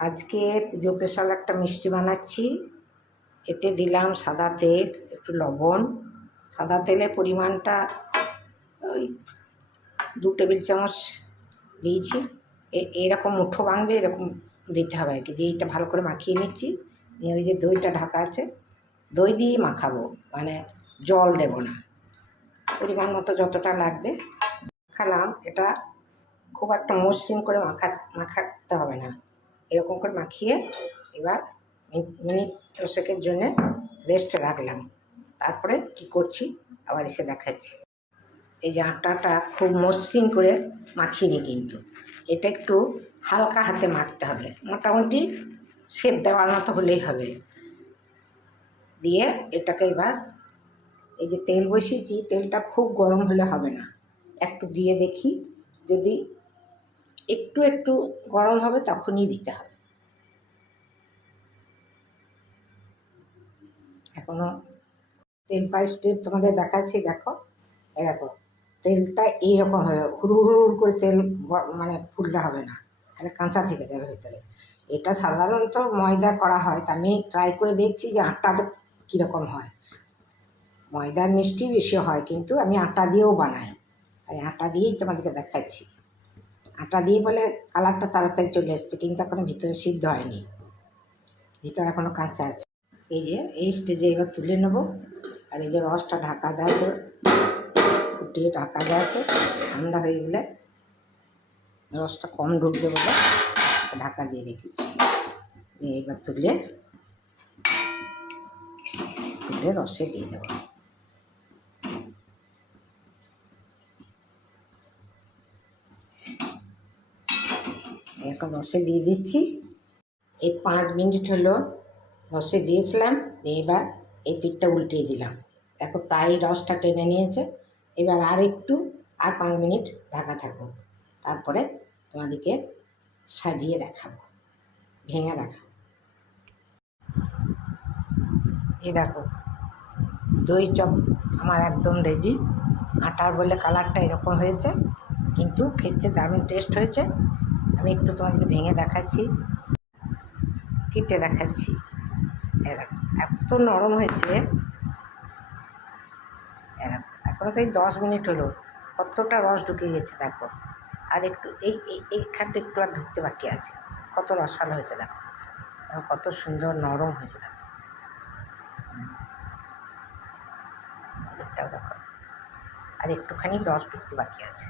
আজকে পুজো স্পেশাল একটা মিষ্টি বানাচ্ছি। এতে দিলাম সাদা তেল, একটু লবণ। সাদা তেলের পরিমাণটা ওই 2 টেবিল চামচ দিয়েছি। এরকম মুঠো ভাঙবে এরকম দিতে হবে আর কি। দিয়ে এটা ভালো করে মাখিয়ে নিচ্ছি। নিয়ে ওই যে দইটা ঢাকা আছে, দই দিয়েই মাখাবো, মানে জল দেব না। পরিমাণ মতো যতটা লাগবে মাখালাম। এটা খুব একটা মসৃণ করে মাখাতে হবে না, এরকম করে মাখিয়ে এবার মিনিট 10 জন্য রেস্টে রাখলাম। তারপরে কি করছি আবার এসে দেখাচ্ছি। এই যে আটাটা খুব মসৃণ করে মাখিয়ে কিন্তু এটা একটু হালকা হাতে মাখতে হবে, মোটামুটি শেপ দেওয়ার মতো হলেই হবে। দিয়ে এটাকে এবার এই যে তেল বসিয়েছি, তেলটা খুব গরম হলে হবে না, একটু দিয়ে দেখি, যদি একটু একটু গরম হবে তখনই দিতে হবে। এখনো স্টেপ বাই স্টেপ তোমাদের দেখাচ্ছি। দেখো, এই দেখো তেলটা এইরকম হবে, হুড় হুড় করে তেল মানে ফুলটা হবে না, তাহলে কাঁচা থেকে যাবে ভেতরে। এটা সাধারণত ময়দা করা হয়, তা আমি ট্রাই করে দেখছি যে আটাতে কীরকম হয়। ময়দার মিষ্টি বেশি হয়, কিন্তু আমি আটা দিয়েও বানাই, তাই আটা দিয়েই তোমাদেরকে দেখাচ্ছি। আটা দিয়ে বলে কালারটা তাড়াতাড়ি চলে এসছে, কিন্তু এখনো ভিতরে সিদ্ধ হয়নি, ভিতরে এখনো কাঁচা আছে। এই যে এই স্টেজে এবার তুলে নেবো। আর এই যে রসটা ঢাকা দেওয়া আছে, ফুটিয়ে ঢাকা দেওয়া আছে, ঠান্ডা হয়ে গেলে রসটা কম ঢুকবে বলে ঢাকা দিয়ে রেখেছি। এবার তুলে রসে দিয়ে দেবো। এখন রসে দিয়ে দিচ্ছি। এই 5 মিনিট হলো রসে দিয়েছিলাম। এবার এই পিঠটা উল্টিয়ে দিলাম। দেখো প্রায় রসটা টেনে নিয়েছে। এবার আর 5 মিনিট ঢাকা থাকুক, তারপরে তোমাদেরকে সাজিয়ে দেখাবো, ভেঙে দেখাবো। এই দেখো দই চপ আমার একদম রেডি। আটার বলে কালারটা এরকম হয়েছে, কিন্তু খেতে দারুণ টেস্ট হয়েছে। আমি একটু তোমাদেরকে ভেঙে দেখাচ্ছি, কেটে দেখাচ্ছি। এত নরম হয়েছে। এখনও তো এই 10 মিনিট হলো, কতটা রস ঢুকে গেছে দেখো। আর একটু এইখানটা একটু আর ঢুকতে বাকি আছে। কত রসালো হয়েছে দেখো, কত সুন্দর নরম হয়েছে দেখো। এটাও দেখো, আর একটুখানি রস ঢুকতে বাকি আছে।